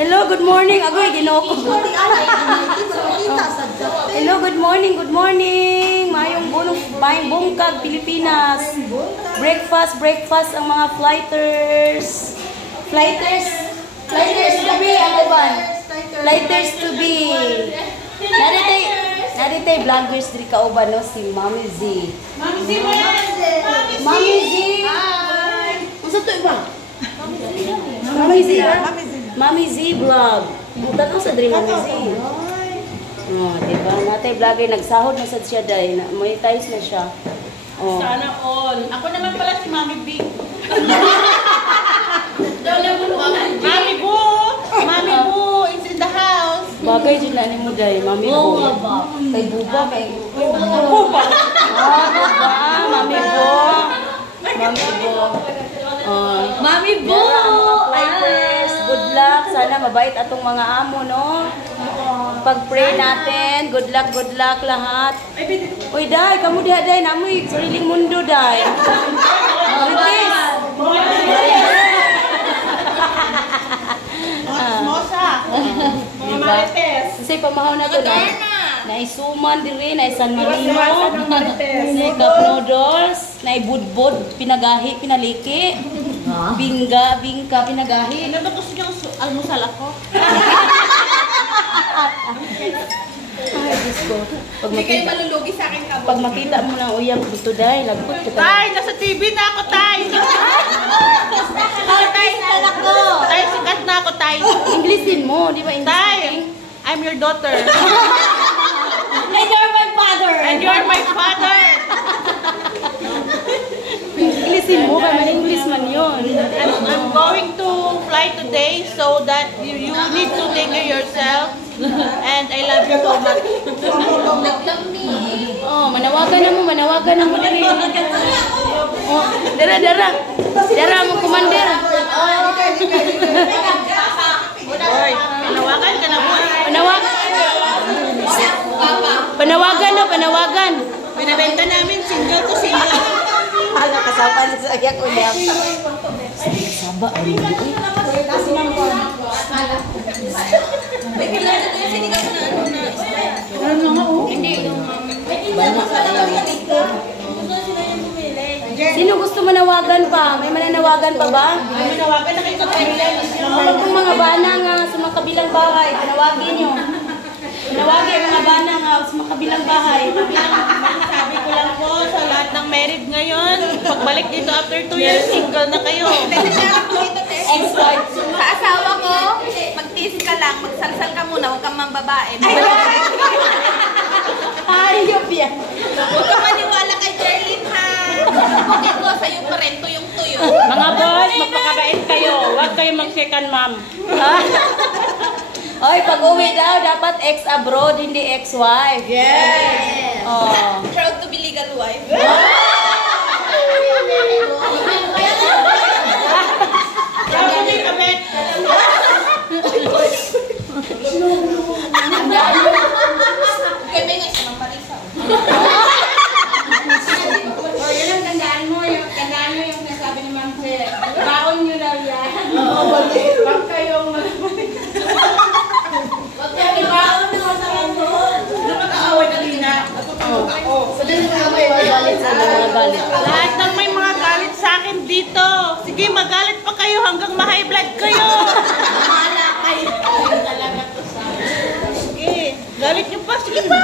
Hello, good morning. Agoy, ginoko. Hello, good morning, good morning. Mayong bungkag, Pilipinas. Breakfast ang mga flighters. Flighters to be, ako ba? Flighters to be. Naritay vloggers diri kauban no si Mami Z. Mami Z. Unsa to iba? Mami Z vlog. Buta ko sa diri Mami Z. Oh, diba? Natay vlogger nagsahod na sad siya dai, monetize na siya. Oh. Sana all. Ako naman pala si Mami Big. Mami Boo is in the house. Bagay dyan na mo dahil, Mami Bo. Kay Buba, kay Buba. Buba, Mami Bo. Mami Bo. Mami Bo. Fighters, good luck. Sana mabait atong mga amo, no? Pag-pray natin. Good luck lahat. Uy, Day, kamu diha, Day. Namoy, sariling mundo, Day. Marites. Mosa. Marites. Kasi pamahaw na to, naisuman diri, na San Marino, si Cup Noodles, na budbod, pinagahi, pinaliki, bingka, pinagahi. Ano ba gusto niyong almusal ako? Ay, Diyos ko. Hindi kayo malulugi sa akin kabo. Pag makita mo ng uyang dito, Day, lagot ka. Tay, nasa TV na ako, Tay. Tay, sikat na ako, Tay. Englishin mo, di ba? Tay, I'm your daughter. And you're my father! And you're my father. Englishin mo, kaya man-English man yun. I'm going to fly today so that you need to take care of yourself. And I love you so much. Oh, manawagan na mo diri. Oh, dara mo commander. Hoy, panawagan ka na mo. Panawagan. Binabenta namin single to single. Hala kasapa ni sa yak ulyap. Saba ay hindi. Sino gusto manawagan pa? May mananawagan pa ba? Manawagan na kayo sa Kung mga bana nga sa mga kabilang bahay, panawagin nyo. Panawagin mga bana nga sa mga kabilang bahay. Sabi ko lang po sa lahat ng married ngayon, pagbalik dito after 2 years, single na kayo. Expert. Sa asawa ko, magtiis ka lang, magsalsal ka muna, huwag kang mambabae. Ayop yan. Huwag kang maniwala kay Jerlyn, ha? Bukit ko sa'yo pa rin, tuyong-tuyo. Mga boss, magpakabait kayo. Huwag kayo mag-second mom. Oy, pag uwi daw, dapat ex-abroad, hindi ex-wife. Yes! Oh. Proud to be legal wife. Sabi kami. Kaya may nga isa ng Marisa. Yun ang tandaan mo yung nasabi ni Ma'am Che. Baon nyo daw yan. Huwag kayong Huwag kayong ibaon nyo sa mundo. Nakakaaway kanina. Lahat ng may mga galit sa akin dito. Sige, magalit pa kayo hanggang ma-high blood kayo. Mahala kayo. Sige, galit nyo pa. Sige pa.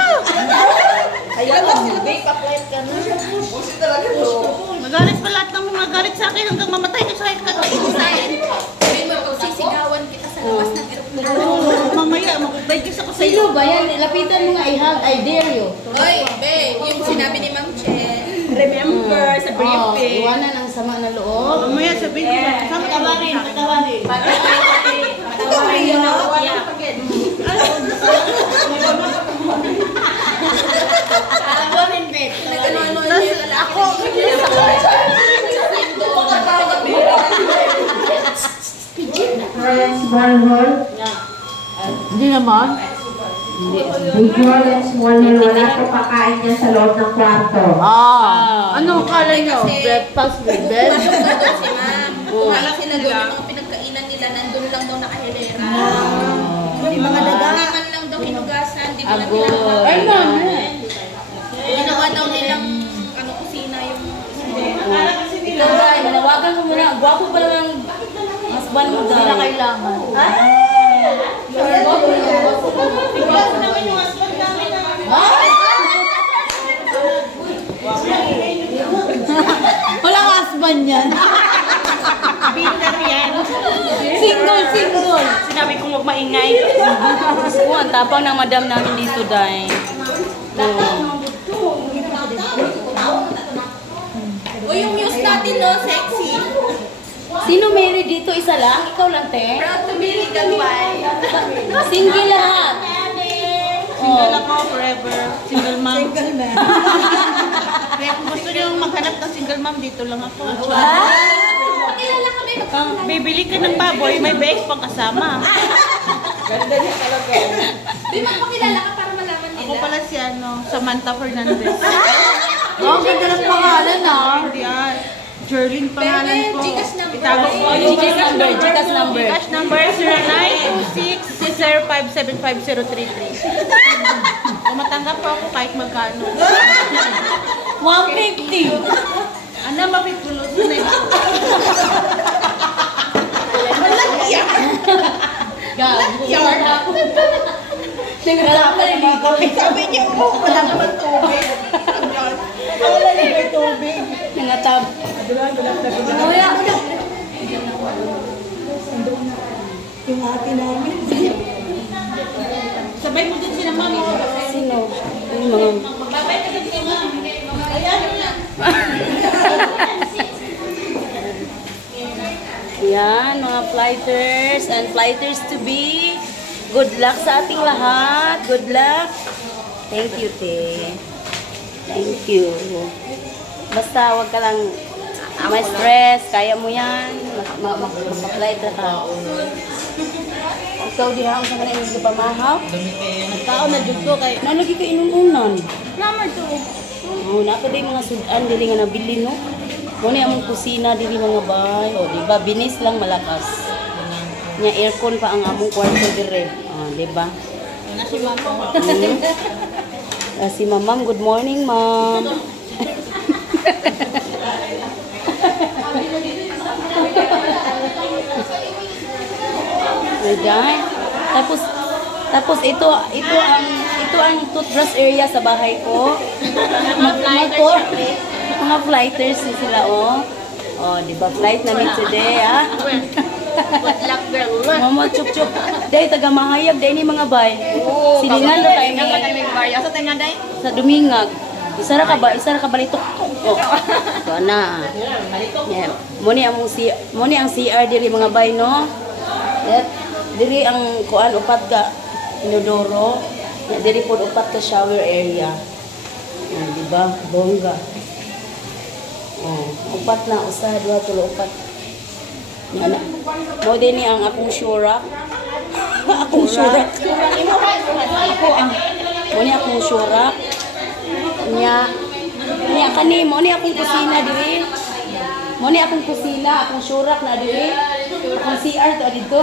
Magalit pa lahat ng mga galit sa akin hanggang mamatay ko sa Isahin. Sabi mo, sisigawan kita sa labas ng aeroplano. mamaya, mag-digest ako sa iyo. Sino ba yan? Lapitan mo nga, I dare you. Oy, be, yung sinabi ni Ma'am Che. Remember sa briefing. Iwanan ang sama ng loob. Mamaya sabihin ko, saan tatawarin? Tatawarin. Ako, Hindi naman. Visual and small na wala ko pakain niya sa loob ng kwarto. Anong kala nyo? Breakfast with bed? si Ma'am. Kumain sila doon yung mga pinagkainan nila, nandun lang daw nakahilera. mga daga. Hindi man lang daw hinugasan, di ba na Agod. tinatawag? Ay, ma'am. Ginawa daw nilang kusina yung... Ikaw dahil, manawagan ko muna. Gwapo pa naman ang husband mo dahil. Hindi na kailangan. Gwapo naman yung husband namin na. Walang husband yan. Bitter yan. Single. Sinabi kong huwag maingay. Oo, ang tapang ng madam namin dito dahil. O yung news natin, no? Sexy. Sino married dito? Isa lang? Ikaw lang, te? Proud to be legal wife. Single lahat. Single ako forever. Single mom. Single man. Kaya kung gusto nyo maghanap ng single mom, dito lang ako. Pakilala kami. Bibili ka ng baboy, may base pang kasama. Di magpakilala ka para malaman nila. Ako pala si Samantha Fernandez. Oh, ganda ng pangalan, ah. Hindi Jerlyn pangalan ko. Gcash number. Itawag ko. Gcash number. Gcash number 0926-605-75033. Kung matanggap po ako kahit magkano. 150. Ano, mapipuluso na ito. Sabi niya mo, wala naman tubig. Wala naman tubig. Nangatab. Kuya. Yung ate namin. Sabay mo din sila, mami. Sino? Yung mga... Magbabay ka din kay mami. Ayan na. Yan, mga flighters and flighters to be. Good luck sa ating lahat. Good luck. Thank you, te. Thank you. Basta wag ka lang may stress. Kaya mo yan. Mag-flight na ka. Ikaw di ha, kung saan ka na hindi pamahaw? Nagtao na dyan ko. Nalagi ka inununan. Number 2. Oh, napa din mga sudan dili nga nabili no. Mo ni among kusina dili mga bay. O di ba binis lang malakas. Nya aircon pa ang among kwarto dire. Ah, di ba? Si mama. Si Ma'am, good morning, Ma'am. Ayan. Tapos ito ang toothbrush area sa bahay ko. Mga flighters sila oh. Oh, di ba flight namin today, ha? Good luck, girl. Mama chuk. Dahil taga mahayag dahil ni mga bay. Silingan na tayo ni Sa tayo day? sa Dumingag. Isa ra ka balitok. Oh. So na. Yeah. Muni ang CR diri mga bay no. Diri ang kuan upat ka inodoro. Diri pod upat ka shower area. Di ba? Bongga. Oh, upat na usa, duha, tulo, upat. Yan. Mo din ni ang akong syurak. Akong syurak. Ako ang mo ni akong syurak. Nya kani mo ni akong kusina diri. Mo ni akong kusina, akong syurak na diri. Akong CR to dito.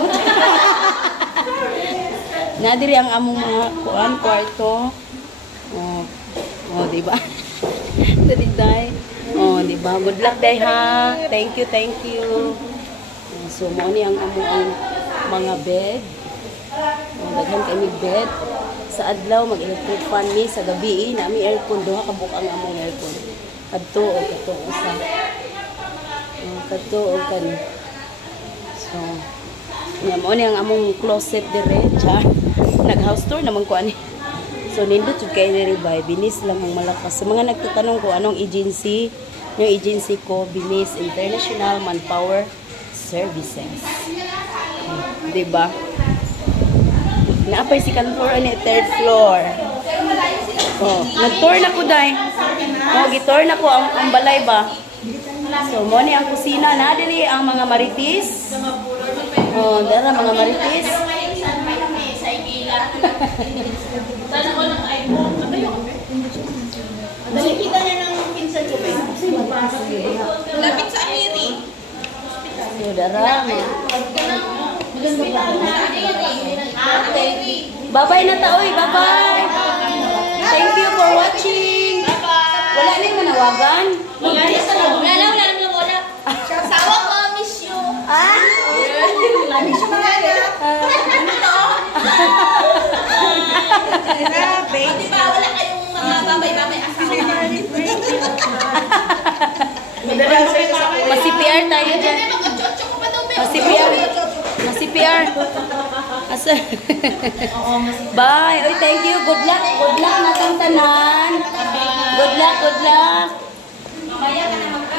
Na diri ang among mga kuan kwarto. Oh, di ba? Diri day. Oh, di ba? Good luck day ha. Thank you. So mo ni ang among mga bed. Daghan kami bed. Sa adlaw mag-electric fan ni sa gabi nami aircon duha ka bukang among aircon. Kadto o kadto usa. Kadto o kan. So nya mo ni ang among closet dire cha. Nag-house tour naman ko ani. So nindot jud kay diri bay binis lang ang malakas. Sa mga nagtatanong ko anong agency, yung agency ko Binis International Manpower Services. Diba? Naapay si floor ani third floor. Oh, nag-tour na ko dai. Oh, gi-tour na ko ang balay ba. So mo ni ang kusina na dili ang mga maritis. Oh, dara mga maritis. Nakikita niya ng pinsan ko ba? Lapit sa Amiri. So dara. Bye-bye na ta, oy. Bye-bye. Thank you for watching. Wala na yung manawagan. Wala. Sawa ko, miss you. Ah? Diba, wala kayong mga babay-babay asawa. Masi-PR tayo dyan. Mag-chocho ko pa daw, Bel. Masi-PR. Masi-PR. Asa? Bye. Oy, thank you. Good luck. Good luck na kang tanan. Good luck. Mamaya ka na